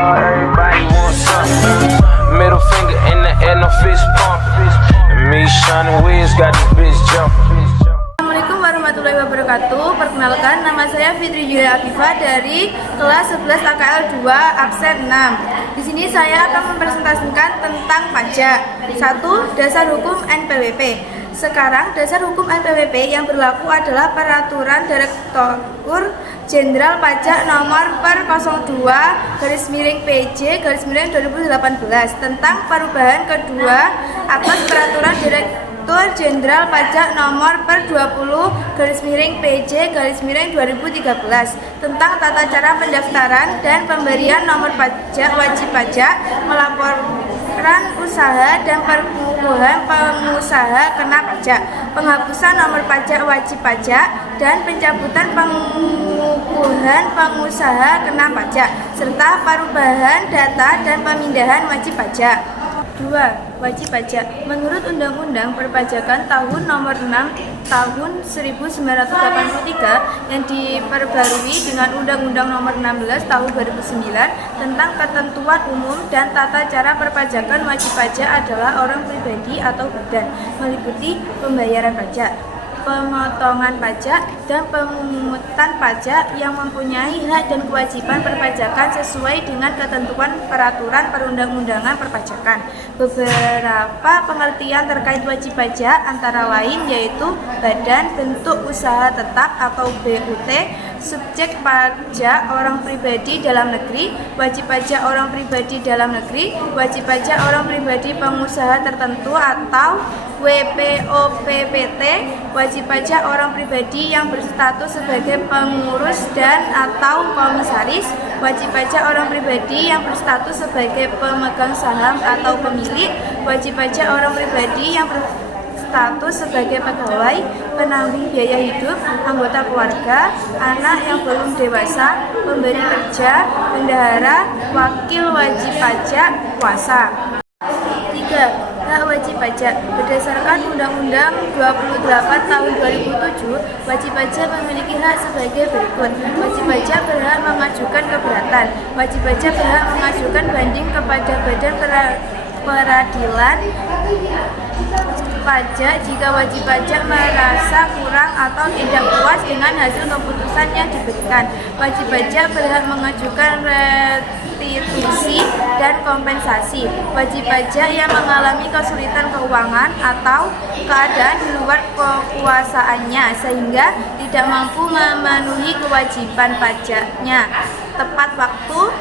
Everybody wants something. Middle finger in the air, no fist pump. And me, Sean Wiz, got this bitch jumping. Assalamualaikum warahmatullahi wabarakatuh. Perkenalkan, nama saya Fitri Julia Afifah dari kelas 11 AKL 2 absen 6. Di sini saya akan mempresentasikan tentang pajak. 1. Dasar hukum NPWP. Sekarang dasar hukum NPWP yang berlaku adalah Peraturan Direktur Jenderal Pajak Nomor per 02/PJ/2018 tentang perubahan kedua atas Peraturan Direktur Jenderal Pajak Nomor per 20/PJ/2013 tentang tata cara pendaftaran dan pemberian nomor pajak wajib pajak, melaporkan usaha dan pengukuhan pengusaha kena pajak, penghapusan nomor pajak wajib pajak, dan pencabutan pengukuhan pengusaha kena pajak, serta perubahan data dan pemindahan wajib pajak. 2. Wajib pajak. Menurut Undang-Undang Perpajakan Tahun Nomor 6 Tahun 1983 yang diperbarui dengan Undang-Undang Nomor 16 Tahun 2009 tentang ketentuan umum dan tata cara perpajakan, wajib pajak adalah orang pribadi atau badan, meliputi pembayaran pajak, pemotongan pajak, dan pemungutan pajak yang mempunyai hak dan kewajiban perpajakan sesuai dengan ketentuan peraturan perundang-undangan perpajakan. Beberapa pengertian terkait wajib pajak antara lain yaitu badan bentuk usaha tetap atau BUT, subjek pajak orang pribadi dalam negeri, wajib pajak orang pribadi dalam negeri, wajib pajak orang pribadi pengusaha tertentu atau WPOPPT, wajib pajak orang pribadi yang berstatus sebagai pengurus dan atau komisaris, wajib pajak orang pribadi yang berstatus sebagai pemegang saham atau pemilik, wajib pajak orang pribadi yang berstatus sebagai pegawai, penanggung biaya hidup, anggota keluarga, anak yang belum dewasa, pemberi kerja, bendahara, wakil wajib pajak, kuasa. 3. Hak wajib pajak. Berdasarkan Undang-Undang 28 Tahun 2007, wajib pajak memiliki hak sebagai berikut. Wajib pajak berhak mengajukan keberatan. Wajib pajak berhak mengajukan banding kepada Badan Peradilan Pajak jika wajib pajak merasa kurang atau tidak puas dengan hasil keputusan yang diberikan. Wajib pajak berhak mengajukan restitusi dan kompensasi. Wajib pajak yang mengalami kesulitan keuangan atau keadaan di luar kekuasaannya sehingga tidak mampu memenuhi kewajiban pajaknya tepat waktu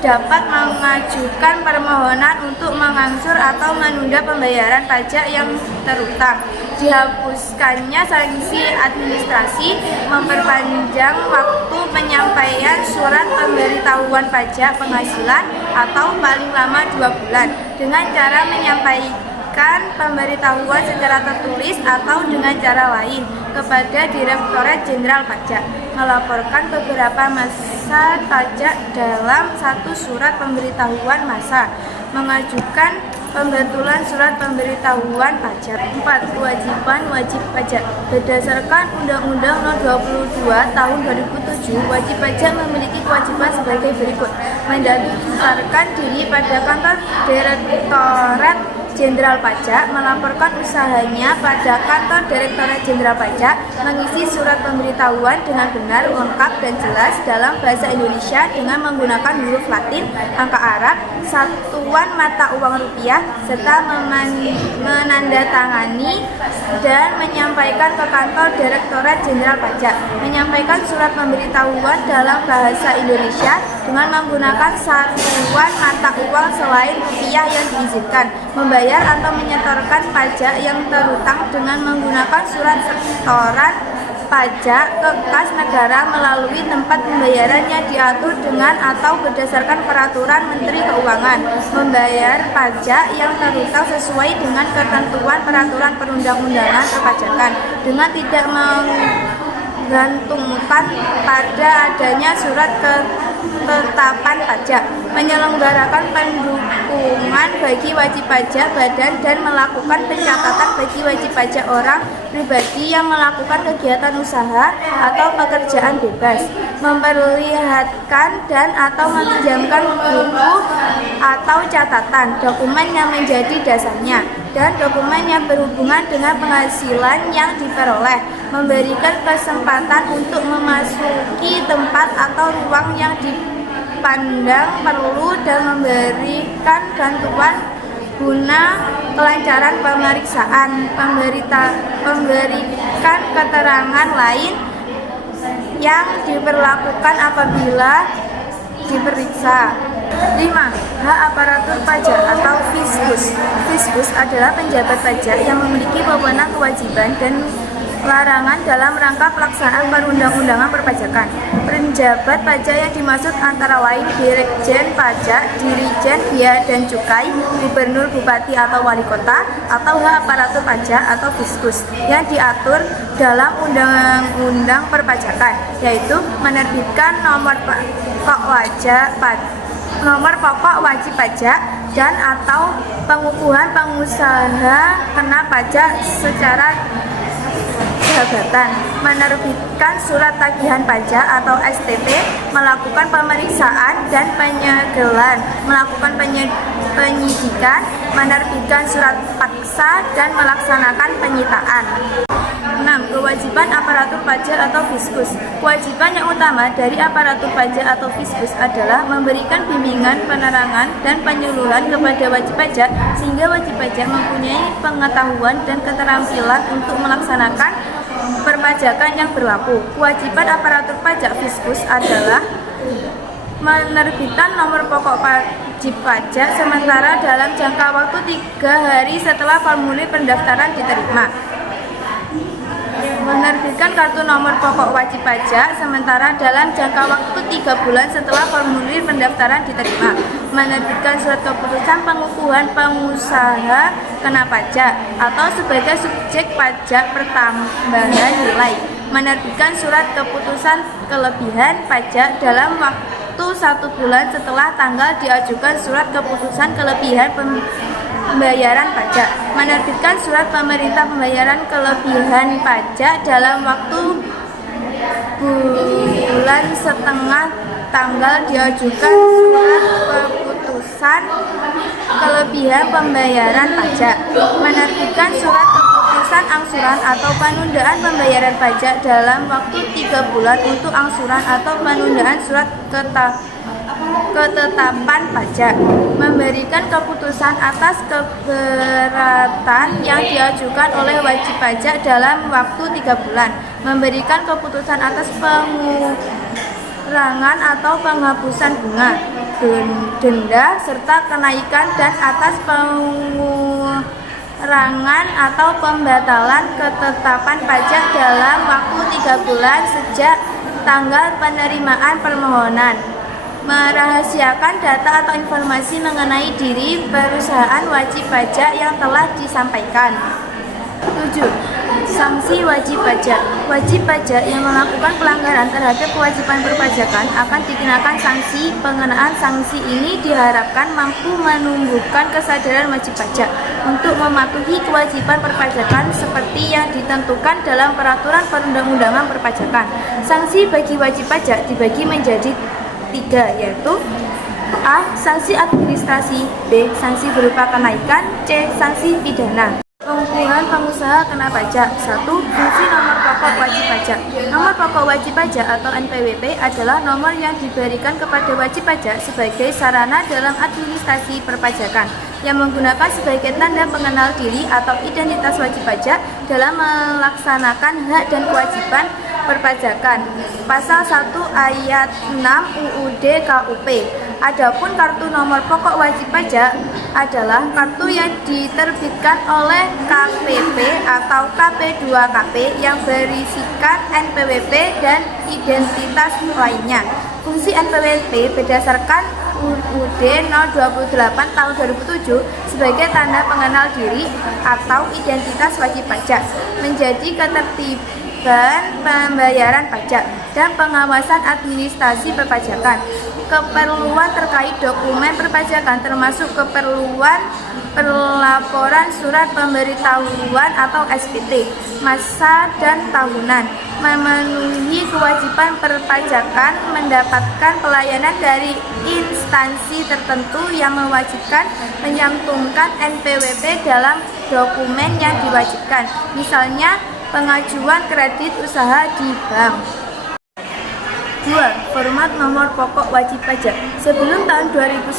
dapat mengajukan permohonan untuk mengangsur atau menunda pembayaran pajak yang terutang. Dihapuskannya sanksi administrasi, memperpanjang waktu penyampaian surat pemberitahuan pajak penghasilan atau paling lama 2 bulan dengan cara menyampaikan pemberitahuan secara tertulis atau dengan cara lain kepada Direktorat Jenderal Pajak, melaporkan beberapa masa pajak dalam satu surat pemberitahuan masa, mengajukan pembetulan surat pemberitahuan pajak. 4. Kewajiban wajib pajak. Berdasarkan Undang-Undang Nomor 22 Tahun 2007, wajib pajak memiliki kewajiban sebagai berikut: mendaftarkan diri pada kantor Direktorat Jenderal Pajak, melaporkan usahanya pada kantor Direktorat Jenderal Pajak, mengisi surat pemberitahuan dengan benar, lengkap, dan jelas dalam bahasa Indonesia dengan menggunakan huruf Latin, angka Arab, satuan mata uang rupiah, serta menandatangani dan menyampaikan ke kantor Direktorat Jenderal Pajak, menyampaikan surat pemberitahuan dalam bahasa Indonesia dengan menggunakan satuan mata uang selain rupiah yang diizinkan, membayar atau menyetorkan pajak yang terutang dengan menggunakan surat setoran pajak ke kas negara melalui tempat pembayaran yang diatur dengan atau berdasarkan peraturan Menteri Keuangan, membayar pajak yang terutang sesuai dengan ketentuan peraturan perundang-undangan perpajakan dengan tidak menggantungkan pada adanya surat ketetapan pajak, menyelenggarakan pendukungan bagi wajib pajak badan dan melakukan pencatatan bagi wajib pajak orang pribadi yang melakukan kegiatan usaha atau pekerjaan bebas, memperlihatkan dan atau meminjamkan buku atau catatan, dokumen yang menjadi dasarnya, dan dokumen yang berhubungan dengan penghasilan yang diperoleh, memberikan kesempatan untuk memasuki tempat atau ruang yang dipandang perlu dan memberikan bantuan guna kelancaran pemeriksaan, memberikan keterangan lain yang diperlakukan apabila diperiksa. 5. Hak aparatur pajak atau fiskus. Fiskus adalah penjabat pajak yang memiliki wewenang, kewajiban, dan larangan dalam rangka pelaksanaan perundang-undangan perpajakan. Penjabat pajak yang dimaksud antara lain Dirjen Pajak, Dirijen Bea dan Cukai, Gubernur, Bupati atau Wali Kota, atau hak aparatur pajak atau fiskus yang diatur dalam undang-undang perpajakan, yaitu menerbitkan nomor pokok wajib pajak dan atau pengukuhan pengusaha kena pajak secara jabatan, menerbitkan surat tagihan pajak atau STP, melakukan pemeriksaan dan penyegelan, melakukan penyidikan, menerbitkan surat paksa, dan melaksanakan penyitaan. 6. Kewajiban aparatur pajak atau fiskus. Kewajiban yang utama dari aparatur pajak atau fiskus adalah memberikan bimbingan, penerangan, dan penyuluhan kepada wajib pajak sehingga wajib pajak mempunyai pengetahuan dan keterampilan untuk melaksanakan perpajakan yang berlaku. Kewajiban aparatur pajak fiskus adalah menerbitkan nomor pokok wajib pajak sementara dalam jangka waktu 3 hari setelah formulir pendaftaran diterima, menerbitkan kartu nomor pokok wajib pajak sementara dalam jangka waktu 3 bulan setelah formulir pendaftaran diterima, menerbitkan surat keputusan pengukuhan pengusaha kena pajak atau sebagai subjek pajak pertambahan nilai, menerbitkan surat keputusan kelebihan pajak dalam waktu 1 bulan setelah tanggal diajukan surat keputusan kelebihan pembayaran pajak, menerbitkan surat pemerintah pembayaran kelebihan pajak dalam waktu bulan setengah tanggal diajukan surat keputusan kelebihan pembayaran pajak, menerbitkan surat keputusan angsuran atau penundaan pembayaran pajak dalam waktu 3 bulan untuk angsuran atau penundaan surat ketetapan pajak, memberikan keputusan atas keberatan yang diajukan oleh wajib pajak dalam waktu 3 bulan, memberikan keputusan atas pengurangan atau penghapusan bunga, denda, serta kenaikan dan atas pengurangan atau pembatalan ketetapan pajak dalam waktu 3 bulan sejak tanggal penerimaan permohonan, merahasiakan data atau informasi mengenai diri perusahaan wajib pajak yang telah disampaikan. 7. Sanksi wajib pajak. Wajib pajak yang melakukan pelanggaran terhadap kewajiban perpajakan akan dikenakan sanksi. Pengenaan sanksi ini diharapkan mampu menumbuhkan kesadaran wajib pajak untuk mematuhi kewajiban perpajakan seperti yang ditentukan dalam peraturan perundang-undangan perpajakan. Sanksi bagi wajib pajak dibagi menjadi 3, yaitu A. Sanksi administrasi, B. Sanksi berupa kenaikan, C. Sanksi pidana. Pengukuhan pengusaha kena pajak. 1. Fungsi nomor pokok wajib pajak. Nomor pokok wajib pajak atau NPWP adalah nomor yang diberikan kepada wajib pajak sebagai sarana dalam administrasi perpajakan yang menggunakan sebagai tanda pengenal diri atau identitas wajib pajak dalam melaksanakan hak dan kewajiban perpajakan. Pasal 1 ayat 6 UUD KUP. Adapun kartu nomor pokok wajib pajak adalah kartu yang diterbitkan oleh KPP atau KP2KP yang berisikan NPWP dan identitas lainnya. Fungsi NPWP berdasarkan UUD 028 tahun 2007 sebagai tanda pengenal diri atau identitas wajib pajak, menjadi kewajiban pembayaran pajak dan pengawasan administrasi perpajakan. Keperluan terkait dokumen perpajakan termasuk keperluan pelaporan surat pemberitahuan atau SPT, masa dan tahunan, memenuhi kewajiban perpajakan, mendapatkan pelayanan dari instansi tertentu yang mewajibkan menyantumkan NPWP dalam dokumen yang diwajibkan, misalnya pengajuan kredit usaha di bank. 2. Format nomor pokok wajib pajak. Sebelum tahun 2001,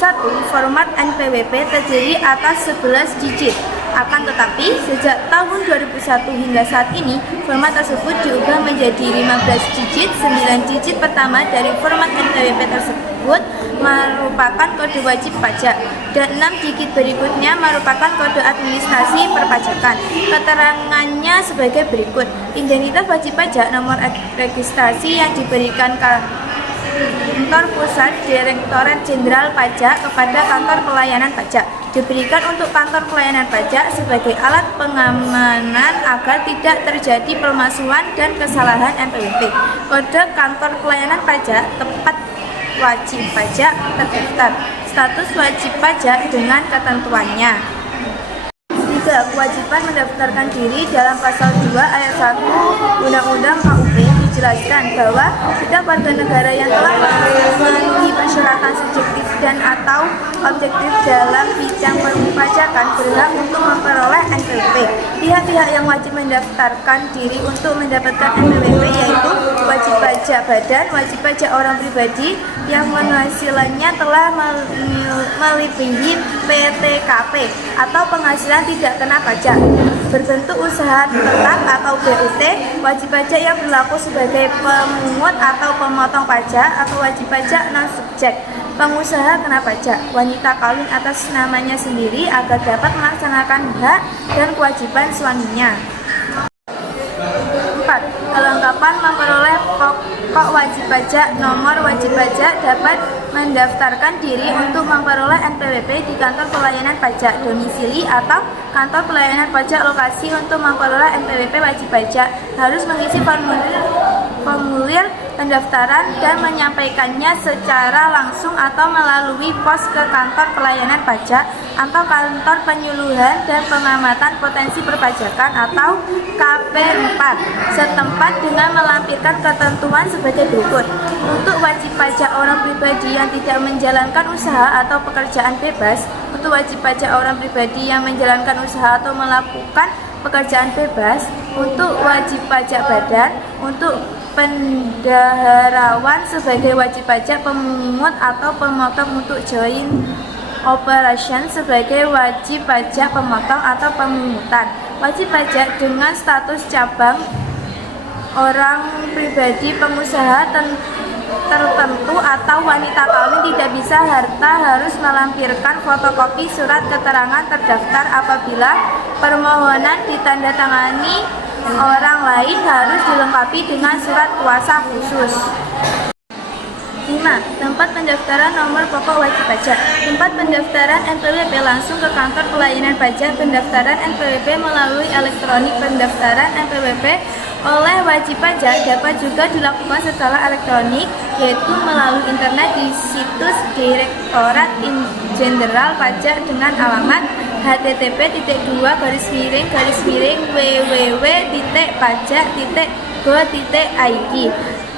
format NPWP terdiri atas 11 digit. Akan tetapi, sejak tahun 2001 hingga saat ini, format tersebut diubah menjadi 15 digit. 9 digit pertama dari format NPWP tersebut merupakan kode wajib pajak, dan 6 digit berikutnya merupakan kode administrasi perpajakan. Keterangannya sebagai berikut. Identitas wajib pajak nomor registrasi yang diberikan Kantor Pusat Direktorat Jenderal Pajak kepada Kantor Pelayanan Pajak, diberikan untuk Kantor Pelayanan Pajak sebagai alat pengamanan agar tidak terjadi pemalsuan dan kesalahan NPWP. Kode Kantor Pelayanan Pajak tepat wajib pajak terdaftar. Status wajib pajak dengan ketentuannya. 3. Kewajiban mendaftarkan diri. Dalam pasal 2 ayat 1 Undang-Undang KUP dijelaskan bahwa setiap warga negara yang telah memenuhi persyaratan subjektif dan atau objektif dalam bidang perpajakan berhak untuk memperoleh NPWP. Pihak-pihak yang wajib mendaftarkan diri untuk mendapatkan NPWP yaitu wajib pajak badan, wajib pajak orang pribadi yang penghasilannya telah melebihi PTKP atau penghasilan tidak kena pajak, berbentuk usaha tetap atau BUT, wajib pajak yang berlaku sebagai pemungut atau pemotong pajak atau wajib pajak non-subjek, pengusaha kena pajak, wanita kawin atas namanya sendiri agar dapat melaksanakan hak dan kewajiban suaminya. 4. Kelengkapan memperoleh pokok wajib pajak. Nomor wajib pajak dapat mendaftarkan diri untuk memperoleh NPWP di kantor pelayanan pajak domisili atau kantor pelayanan pajak lokasi. Untuk memperoleh NPWP wajib pajak harus mengisi formulir pendaftaran dan menyampaikannya secara langsung atau melalui pos ke kantor pelayanan pajak atau kantor penyuluhan dan pengamatan potensi perpajakan atau KP4 setempat dengan melampirkan ketentuan sebagai berikut. Untuk wajib pajak orang pribadi yang tidak menjalankan usaha atau pekerjaan bebas, untuk wajib pajak orang pribadi yang menjalankan usaha atau melakukan pekerjaan bebas, untuk wajib pajak badan, untuk pendaharawan sebagai wajib pajak pemungut atau pemotong, untuk joint operation sebagai wajib pajak pemotong atau pemungutan. Wajib pajak dengan status cabang, orang pribadi, pengusaha tertentu atau wanita kawin tidak bisa harta harus melampirkan fotokopi surat keterangan terdaftar. Apabila permohonan ditandatangani orang lain harus dilengkapi dengan surat kuasa khusus. 5. Tempat pendaftaran nomor pokok wajib pajak. Tempat pendaftaran NPWP langsung ke kantor pelayanan pajak. Pendaftaran NPWP melalui elektronik. Pendaftaran NPWP oleh wajib pajak dapat juga dilakukan secara elektronik, yaitu melalui internet di situs Direktorat Jenderal Pajak dengan alamat http://www.pajak.go.id.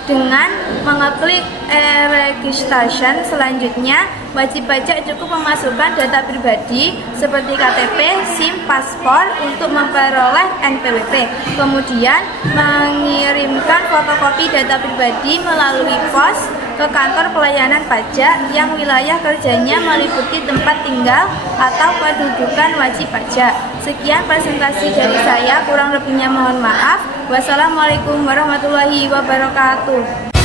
Dengan mengeklik e-registration selanjutnya, wajib pajak cukup memasukkan data pribadi seperti KTP, SIM, paspor untuk memperoleh NPWP. Kemudian mengirimkan fotokopi data pribadi melalui pos ke kantor pelayanan pajak yang wilayah kerjanya meliputi tempat tinggal atau kedudukan wajib pajak. Sekian presentasi dari saya, kurang lebihnya mohon maaf. Wassalamualaikum warahmatullahi wabarakatuh.